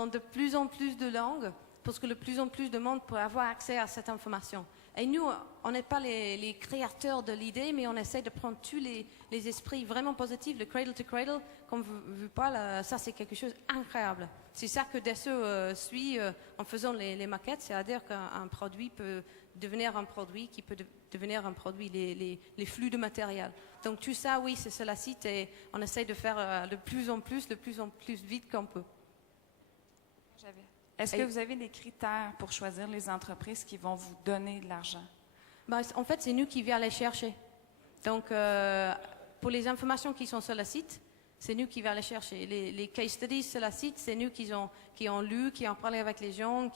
de plus en plus de langues, parce que de plus en plus de monde peut avoir accès à cette information. Et nous, on n'est pas les créateurs de l'idée, mais on essaie de prendre tous les esprits vraiment positifs, le cradle to cradle, comme vous parlez, ça c'est quelque chose d'incroyable. C'est ça que Dassault suit en faisant les maquettes, c'est-à-dire qu'un produit peut devenir un produit qui peut devenir un produit, les flux de matériel. Donc tout ça, oui, c'est sur la site et on essaie de faire de plus en plus vite qu'on peut. Est-ce que vous avez des critères pour choisir les entreprises qui vont vous donner de l'argent? Ben, en fait, c'est nous qui venons les chercher. Donc, pour les informations qui sont sur le site, c'est nous qui venons les chercher. Les case studies sur le site, c'est nous qui ont lu, qui ont parlé avec les gens.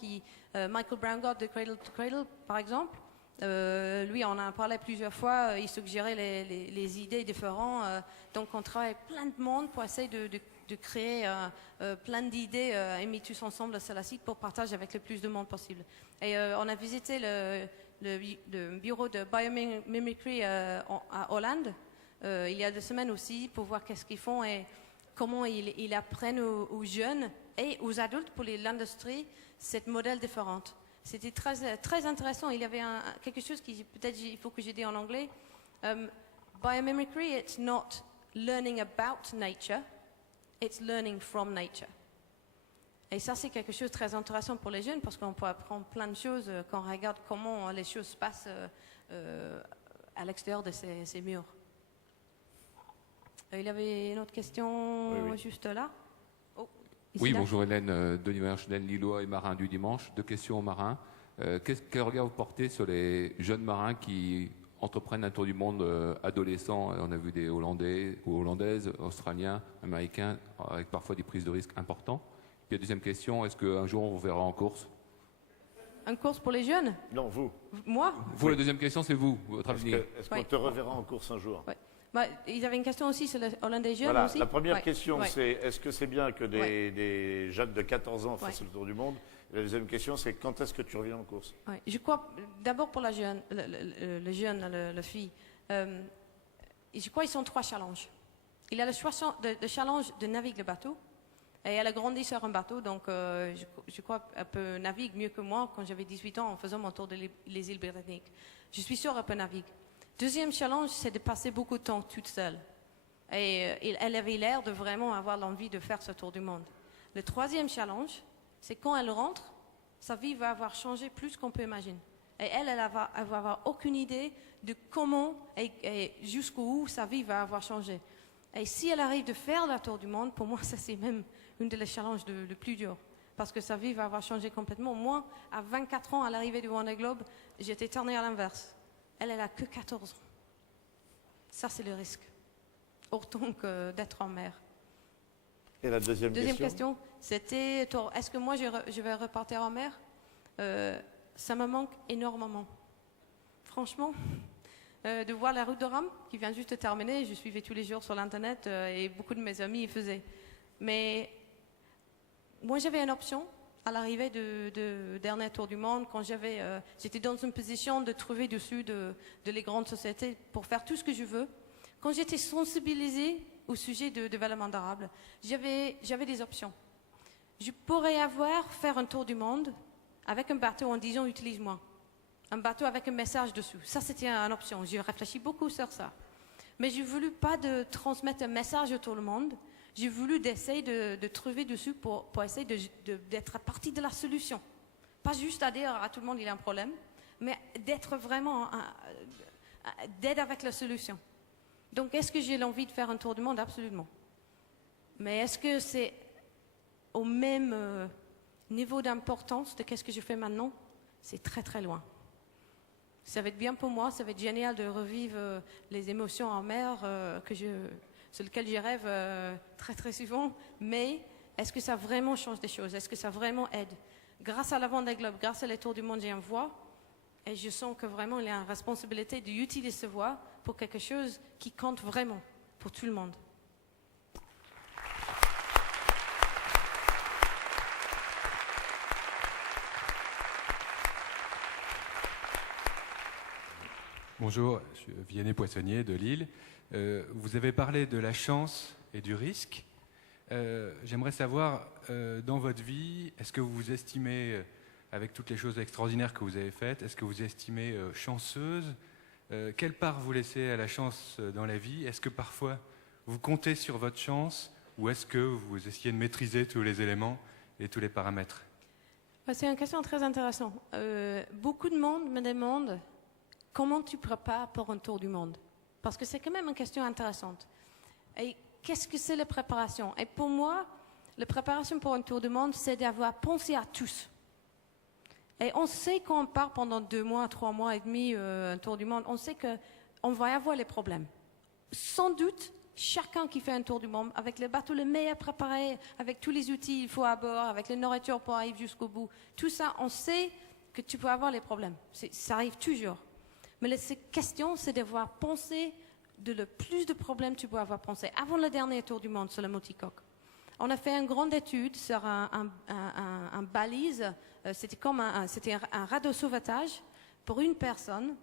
Michael Braungart de Cradle to Cradle, par exemple, lui, on en a parlé plusieurs fois. Il suggérait les idées différentes. Donc, on travaille plein de monde pour essayer de créer plein d'idées et mis tous ensemble sur le site pour partager avec le plus de monde possible. Et on a visité le bureau de biomimicry à Hollande il y a 2 semaines aussi pour voir qu'est-ce qu'ils font et comment ils apprennent aux jeunes et aux adultes pour l'industrie cette modèle différente. C'était très, très intéressant. Il y avait quelque chose qui peut-être il faut que j'ai dit en anglais. Biomimicry, it's not learning about nature. It's learning from nature. Et ça, c'est quelque chose de très intéressant pour les jeunes parce qu'on peut apprendre plein de choses quand on regarde comment les choses se passent à l'extérieur de ces murs. Il y avait une autre question Oui. juste là. Oh, ici, Oui, là. bonjour Hélène, Denis Marchnel, Lillois et marin du dimanche. 2 questions aux marins. Quel regard vous portez sur les jeunes marins qui entreprennent un tour du monde adolescent? On a vu des Hollandais ou Hollandaises, Australiens, Américains, avec parfois des prises de risques importantes. Puis la deuxième question, est-ce qu'un jour on vous verra en course? Une course pour les jeunes? Non, vous. Moi? Vous, la deuxième question, c'est vous, votre avenir. Est-ce qu'on Oui. te reverra en course un jour? Ouais. Bah, ils avaient une question aussi sur les Hollandais jeunes Voilà, aussi. la première question, Ouais. c'est est-ce que c'est bien que des jeunes de 14 ans fassent Ouais. le tour du monde? Et la deuxième question, c'est quand est-ce que tu reviens en course? Ouais. Je crois, d'abord pour la jeune, le jeune, la fille, je crois qu'ils sont 3 challenges. Il y a le challenge de naviguer le bateau. Et elle a grandi sur un bateau, donc je crois qu'elle peut naviguer mieux que moi quand j'avais 18 ans en faisant mon tour des îles britanniques. Je suis sûre qu'elle peut naviguer. Deuxième challenge, c'est de passer beaucoup de temps toute seule. Et elle avait l'air de vraiment avoir l'envie de faire ce tour du monde. Le troisième challenge, c'est quand elle rentre, sa vie va avoir changé plus qu'on peut imaginer. Et elle va avoir aucune idée de comment et jusqu'où sa vie va avoir changé. Et si elle arrive de faire le tour du monde, pour moi, ça c'est même une des challenges le plus dur. Parce que sa vie va avoir changé complètement. Moi, à 24 ans, à l'arrivée du Vendée Globe, j'étais tournée à l'inverse. Elle a que 14 ans. Ça, c'est le risque. Autant que d'être en mer. Et la deuxième question, c'était, est-ce que moi, je vais repartir en mer? Ça me manque énormément. Franchement, de voir la route de Rome, qui vient juste de terminer, je suivais tous les jours sur l'Internet et beaucoup de mes amis y faisaient. Mais moi, j'avais une option à l'arrivée de dernier tour du monde, quand j'étais dans une position de trouver dessus de les grandes sociétés pour faire tout ce que je veux. Quand j'étais sensibilisée au sujet de développement durable, j'avais des options. Je pourrais faire un tour du monde avec un bateau en disant utilise-moi. Un bateau avec un message dessus. Ça, c'était une option. J'ai réfléchi beaucoup sur ça. Mais je ne voulais pas de transmettre un message à tout le monde. J'ai voulu essayer de trouver dessus pour essayer d'être partie de la solution. Pas juste à dire à tout le monde il y a un problème, mais d'être vraiment d'aide avec la solution. Donc, est-ce que j'ai l'envie de faire un tour du monde? Absolument. Mais est-ce que c'est au même niveau d'importance de qu'est-ce que je fais maintenant? C'est très très loin. Ça va être bien pour moi, ça va être génial de revivre les émotions en mer sur lesquelles je rêve très très souvent, mais est-ce que ça vraiment change des choses? Est-ce que ça vraiment aide? Grâce à la Vendée Globe, grâce à les tours du monde, j'ai une voix et je sens que vraiment il y a une responsabilité d'utiliser cette voix pour quelque chose qui compte vraiment pour tout le monde. Bonjour, je suis Vianney Poissonnier de Lille. Vous avez parlé de la chance et du risque. J'aimerais savoir, dans votre vie, est-ce que vous vous estimez, avec toutes les choses extraordinaires que vous avez faites, est-ce que vous vous estimez chanceuse? Quelle part vous laissez à la chance dans la vie? Est-ce que parfois vous comptez sur votre chance ou est-ce que vous essayez de maîtriser tous les éléments et tous les paramètres? C'est une question très intéressante. Beaucoup de monde me demande comment tu prépares pour un tour du monde. Parce que c'est quand même une question intéressante. Et qu'est-ce que c'est la préparation? Et pour moi, la préparation pour un tour du monde, c'est d'avoir pensé à tous. Et on sait qu'on part pendant 2 mois, 3 mois et demi, un tour du monde, on sait qu'on va avoir les problèmes. Sans doute, chacun qui fait un tour du monde, avec le bateau le meilleur préparé, avec tous les outils qu'il faut à bord, avec la nourriture pour arriver jusqu'au bout, tout ça, on sait que tu peux avoir les problèmes. Ça arrive toujours. Mais la question, c'est d'avoir pensé de le plus de problèmes que tu peux avoir pensé. Avant le dernier tour du monde sur le multicoque, on a fait une grande étude sur un balise. C'était un radeau sauvetage pour une personne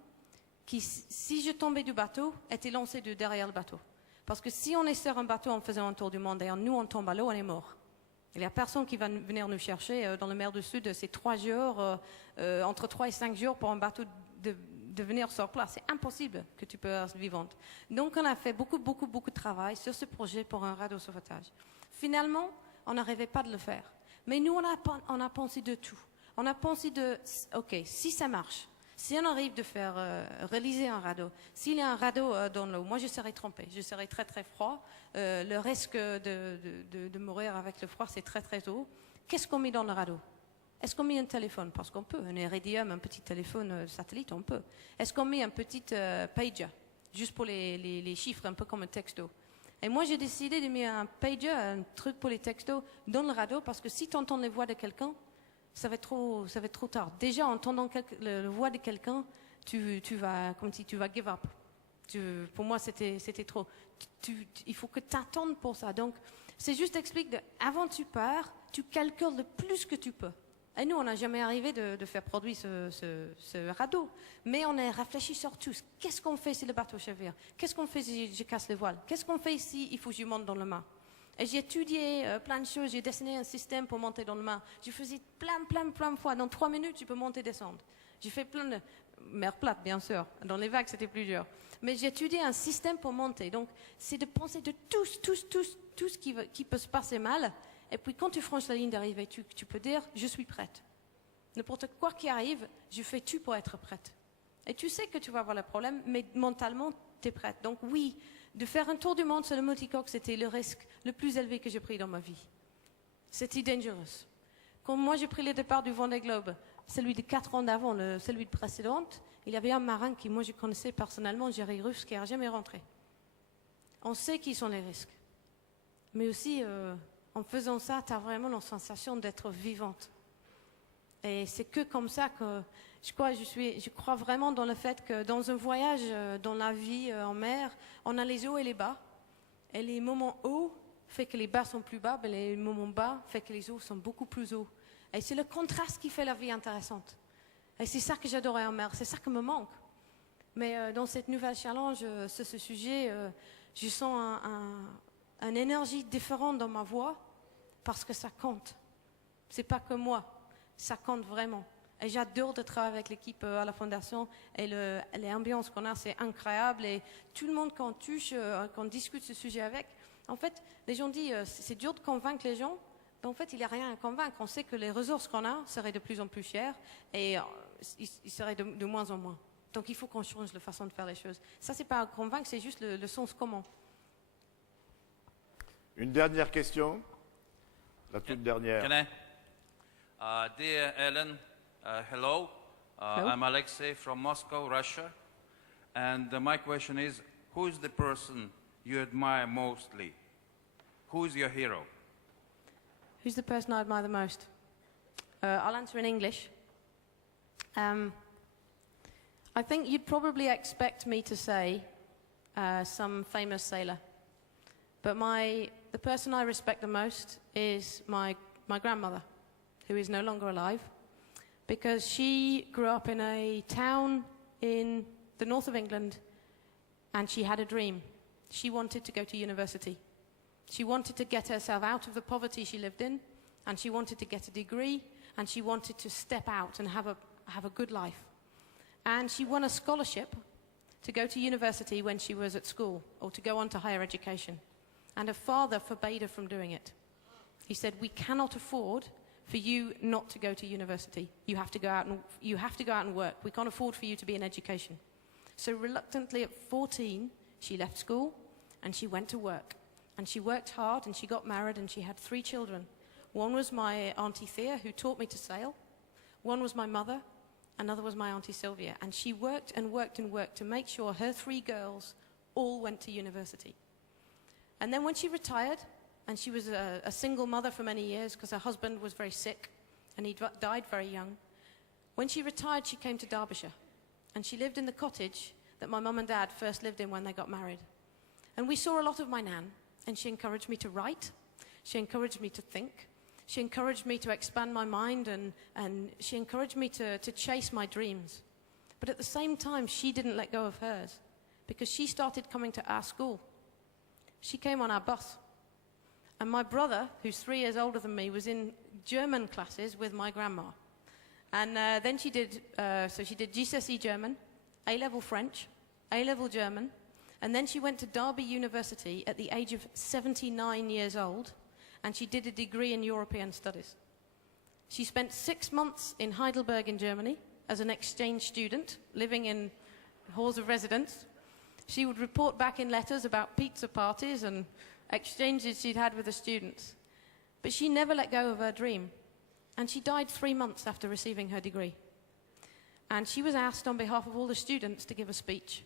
qui, si je tombais du bateau, était lancée de derrière le bateau. Parce que si on est sur un bateau en faisant un tour du monde et nous on tombe à l'eau, on est mort. Il n'y a personne qui va venir nous chercher dans la mer du Sud. C'est 3 jours, entre 3 et 5 jours pour un bateau de venir sur place. C'est impossible que tu peux être vivante. Donc on a fait beaucoup de travail sur ce projet pour un radeau sauvetage. Finalement, on n'arrivait pas de le faire. Mais nous, on a pensé de tout. On a pensé OK, si ça marche, si on arrive de faire réaliser un radeau, s'il y a un radeau dans l'eau, moi je serais trempée, je serais très très froid. Le risque de mourir avec le froid, c'est très très haut. Qu'est-ce qu'on met dans le radeau? Est-ce qu'on met un téléphone? Parce qu'on peut. Un Iridium, un petit téléphone satellite, on peut. Est-ce qu'on met un petit pager? Juste pour les chiffres, un peu comme un texto. Et moi, j'ai décidé de mettre un pager, un truc pour les textos, dans le radeau, parce que si tu entends les voix de quelqu'un, ça va être trop tard. Déjà, en entendant la voix de quelqu'un, tu vas give up. Pour moi, c'était trop. Il faut que tu attendes pour ça. Donc, c'est juste explique, avant tu pars, tu calcules le plus que tu peux. Et nous, on n'a jamais arrivé de faire produire ce radeau. Mais on a réfléchi sur tous. Qu'est-ce qu'on fait si le bateau chavire? Qu'est-ce qu'on fait si je casse les voiles? Qu'est-ce qu'on fait si il faut que je monte dans le mât? Et j'ai étudié plein de choses. J'ai dessiné un système pour monter dans le mât. Je faisais plein de fois. Dans 3 minutes, tu peux monter et descendre. J'ai fait plein de... mer plate, bien sûr. Dans les vagues, c'était plus dur. Mais j'ai étudié un système pour monter. Donc, c'est de penser de tout ce qui peut se passer mal. Et puis, quand tu franchis la ligne d'arrivée, tu peux dire « je suis prête ». N'importe quoi qui arrive, je fais tout pour être prête. Et tu sais que tu vas avoir le problème, mais mentalement, tu es prête. Donc oui, de faire un tour du monde sur le multicoque, c'était le risque le plus élevé que j'ai pris dans ma vie. C'était dangereux. Quand moi, j'ai pris le départ du Vendée Globe, celui de 4 ans d'avant, celui de précédente, il y avait un marin qui, moi, je connaissais personnellement, Jerry Russe, qui n'a jamais rentré. On sait qui sont les risques. Mais aussi... en faisant ça, tu as vraiment la sensation d'être vivante. Et c'est que comme ça que je crois vraiment dans le fait que dans un voyage, dans la vie en mer, on a les hauts et les bas. Et les moments hauts fait que les bas sont plus bas, mais les moments bas fait que les hauts sont beaucoup plus hauts. Et c'est le contraste qui fait la vie intéressante. Et c'est ça que j'adorais en mer, c'est ça qui me manque. Mais dans cette nouvelle challenge, sur ce sujet, je sens une énergie différente dans ma voix parce que ça compte. C'est pas que moi, ça compte vraiment. Et j'adore de travailler avec l'équipe à la Fondation et l'ambiance qu'on a, c'est incroyable. Et tout le monde qu'on touche, qu'on discute ce sujet avec, en fait, les gens disent c'est dur de convaincre les gens. Mais en fait, il n'y a rien à convaincre. On sait que les ressources qu'on a seraient de plus en plus chères et ils seraient de moins en moins. Donc il faut qu'on change la façon de faire les choses. Ça, c'est pas à convaincre, c'est juste le sens commun. Une dernière question, la toute dernière. Can I? Dear Ellen, hello. Hello. I'm Alexei from Moscow, Russia. And my question is, who is the person you admire mostly? Who is your hero? Who's the person I admire the most? I'll answer in English. I think you'd probably expect me to say some famous sailor. But the person I respect the most is my grandmother, who is no longer alive, because she grew up in a town in the north of England, and she had a dream. She wanted to go to university. She wanted to get herself out of the poverty she lived in, and she wanted to get a degree, and she wanted to step out and have a good life. And she won a scholarship to go to university when she was at school, or to go on to higher education. And her father forbade her from doing it. He said, "We cannot afford for you not to go to university. You have to go out and work. We can't afford for you to be in education." So reluctantly at 14, she left school and she went to work. And she worked hard and she got married and she had 3 children. One was my Auntie Thea, who taught me to sail. One was my mother. Another was my Auntie Sylvia. And she worked and worked and worked to make sure her 3 girls all went to university. And then when she retired, and she was a single mother for many years because her husband was very sick and he died very young. When she retired, she came to Derbyshire. And she lived in the cottage that my mum and dad first lived in when they got married. And we saw a lot of my nan, and she encouraged me to write. She encouraged me to think. She encouraged me to expand my mind, and she encouraged me to chase my dreams. But at the same time, she didn't let go of hers, because she started coming to our school. She came on our bus. And my brother, who's 3 years older than me, was in German classes with my grandma. And then she did GCSE German, A-level French, A-level German, and then she went to Derby University at the age of 79 years old, and she did a degree in European Studies. She spent 6 months in Heidelberg in Germany as an exchange student, living in halls of residence. She would report back in letters about pizza parties and exchanges she'd had with the students. But she never let go of her dream. And she died 3 months after receiving her degree. And she was asked on behalf of all the students to give a speech.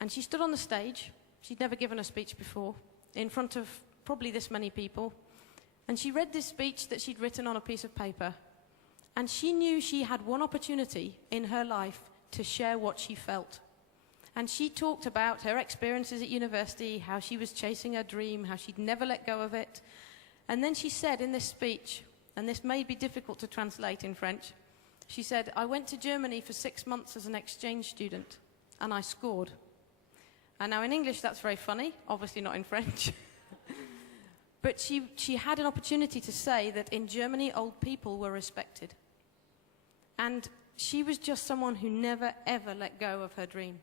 And she stood on the stage. She'd never given a speech before, in front of probably this many people. And she read this speech that she'd written on a piece of paper. And she knew she had one opportunity in her life to share what she felt. And she talked about her experiences at university, how she was chasing her dream, how she'd never let go of it. And then she said in this speech, and this may be difficult to translate in French, she said, "I went to Germany for 6 months as an exchange student, and I scored." And now in English that's very funny, obviously not in French. But she had an opportunity to say that in Germany old people were respected. And she was just someone who never ever let go of her dream.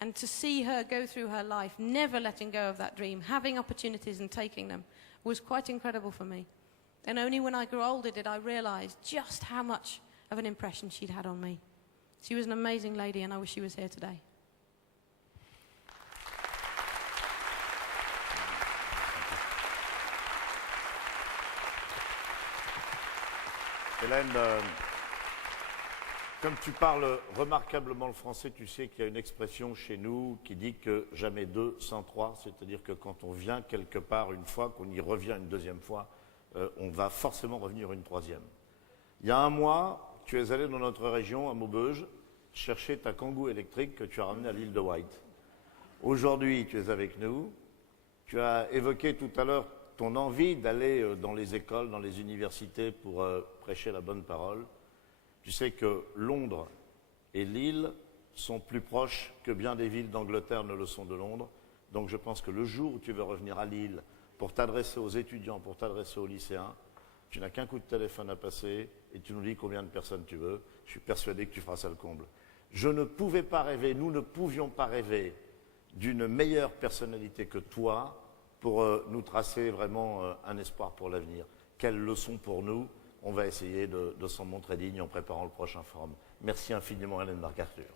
And to see her go through her life, never letting go of that dream, having opportunities and taking them, was quite incredible for me. And only when I grew older did I realize just how much of an impression she'd had on me. She was an amazing lady, and I wish she was here today. Hélène, comme tu parles remarquablement le français, tu sais qu'il y a une expression chez nous qui dit que jamais 2 sans 3, c'est-à-dire que quand on vient quelque part une fois, qu'on y revient une deuxième fois, on va forcément revenir une troisième. Il y a 1 mois, tu es allé dans notre région, à Maubeuge, chercher ta Kangoo électrique que tu as ramenée à l'île de Wight. Aujourd'hui, tu es avec nous. Tu as évoqué tout à l'heure ton envie d'aller dans les écoles, dans les universités pour prêcher la bonne parole. Tu sais que Londres et Lille sont plus proches que bien des villes d'Angleterre ne le sont de Londres. Donc je pense que le jour où tu veux revenir à Lille pour t'adresser aux étudiants, pour t'adresser aux lycéens, tu n'as qu'un coup de téléphone à passer et tu nous dis combien de personnes tu veux. Je suis persuadé que tu feras ça le comble. Je ne pouvais pas rêver, nous ne pouvions pas rêver d'une meilleure personnalité que toi pour nous tracer vraiment un espoir pour l'avenir. Quelle leçon pour nous. On va essayer de s'en montrer digne en préparant le prochain forum. Merci infiniment, Hélène MacArthur.